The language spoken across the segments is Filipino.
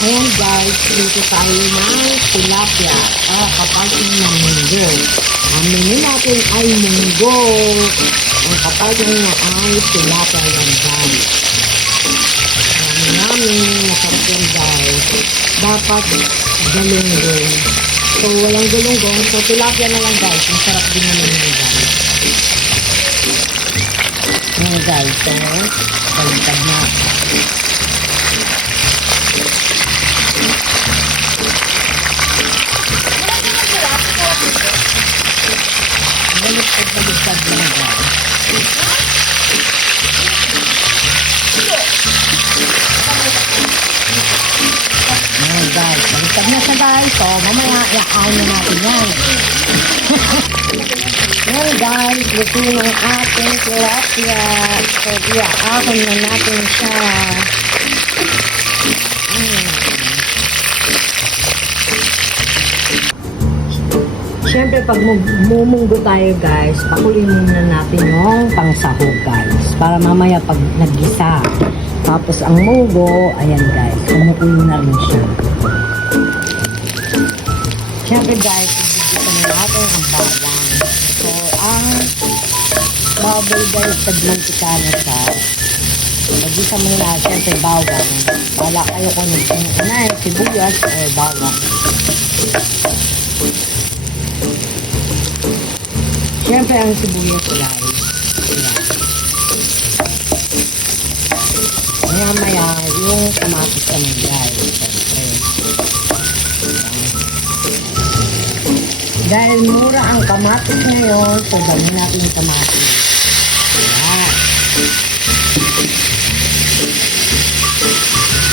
Ayan guys, dito tayo ng tilapia. Kapal ng munggo. Ang menu natin ay munggo. Ang kapal niya ay tilapia yan guys. Namin masarap yan guys. Dapat galunggong. So walang galunggong. So tilapia na lang guys. Masarap din naman yan guys. Ayan guys. So, baliktad na. Baliktad na guys. Ayan guys, baliktad na siya guys. So, mamaya iaahon na natin yan. Ayan guys, luto ng ating tilapia. So, iaahon na natin siya. Siyempre, pag mumunggo tayo guys, pakuloyin muna natin yung pangsahog guys. Para mamaya pag nagisa. Tapos ang munggo, ayan guys, kumukulo na rin siya. Siyempre guys, ibigyan na natin ang bawang. So, ang bawang guys, tagmantika na siya. Pag-isa muna, siyempre bawang. Wala kayo kung nagsinukunan, sibuyas o bawang. Siyempre ang sibuyas guys. Ayan. Maya yung kamatis naman guys. Siyempre. Dahil mura ang kamatis ngayon, so gawin natin yung kamatis. Ayan.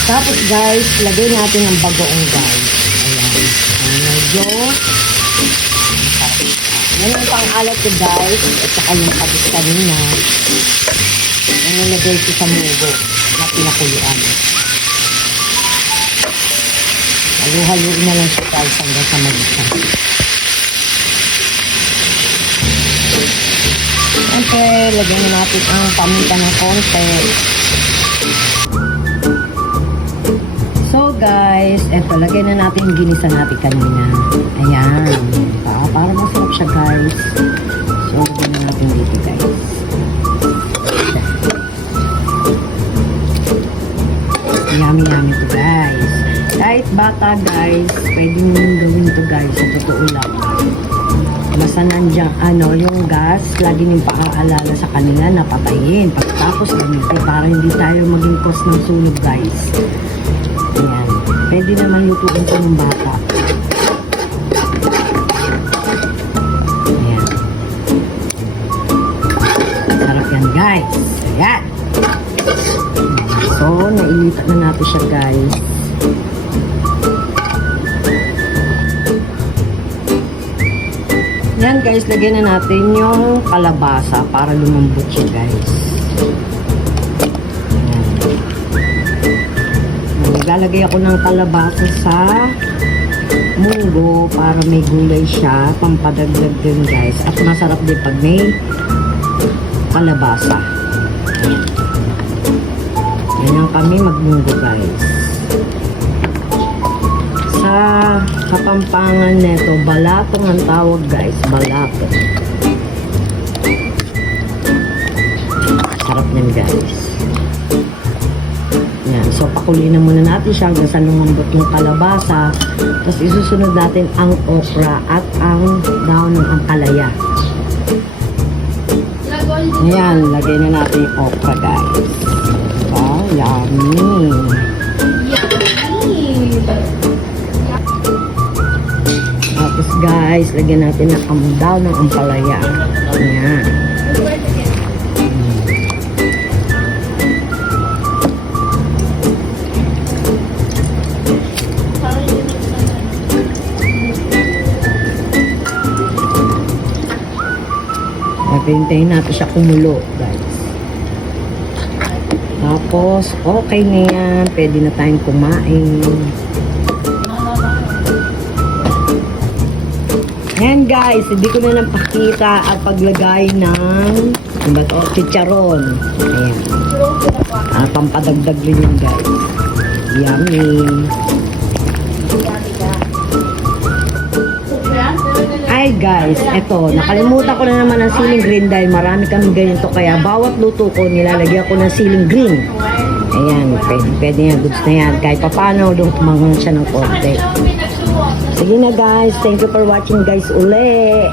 Tapos guys, lagay natin ang bagoong guys. Ayan. Medyo yan yung pang-alat ko guys, at saka yung kabis kanina. Yan nilagay ko sa mugo na pinakuluan. Halu-haluin na lang siya guys hanggang sa magisa. Siyempre, lagyan na natin ang paminta ng konti. So guys, eto, lagay na natin yung ginisa natin kanina. Ayan. Para masarap siya guys. So, lagyan na natin dito guys. Yummy yummy to guys. Kahit bata guys, pwede nyo gawin to guys. Sa totoo lang. Basta nandiyan, yung gas, lagi nyung paaalala sa kanila na patayin. Pagkatapos gamitin para hindi tayo maging cause ng sunog guys. Ayan. Pwede naman lutuin ko ng bata. Ayan. Sarap yan guys. Ayan. So, nailipat na natin siya guys. Yan guys, lagyan na natin yung kalabasa para lumambot siya guys. Lalagay ako ng kalabasa sa munggo para may gulay siya, pampadagdag din guys. At masarap din pag may kalabasa. Ganyan kami magmunggo guys. Sa Kapampangan neto, balatong ang tawag guys, balatong. Sarap yan guys. Yan. So, pakuloyin na muna natin siya hanggang sa lumambot yung kalabasa. Tapos, isusunod natin ang okra at ang daon ng ampalaya. Ayan, lagay na natin yung okra, guys. Oh, yummy! Yummy! Tapos, guys, lagyan natin ang daon ng ampalaya. Ayan. Hintayin natin siya kumulo guys. Tapos okay na yan, pwede na tayong kumain. Ayan guys, hindi ko na napakita ang paglagay ng chicharon. Ayan. Pampadagdag rin yun guys. Yummy. Alright guys, eto, nakalimutan ko na naman ang ceiling green dahil marami kami ganito. Kaya bawat luto ko, nilalagyan ko ng ceiling green. Ayan, pwede yan, goods na yan. Kahit pa paano, tumanghang siya ng konti. Sige na guys, thank you for watching guys uli.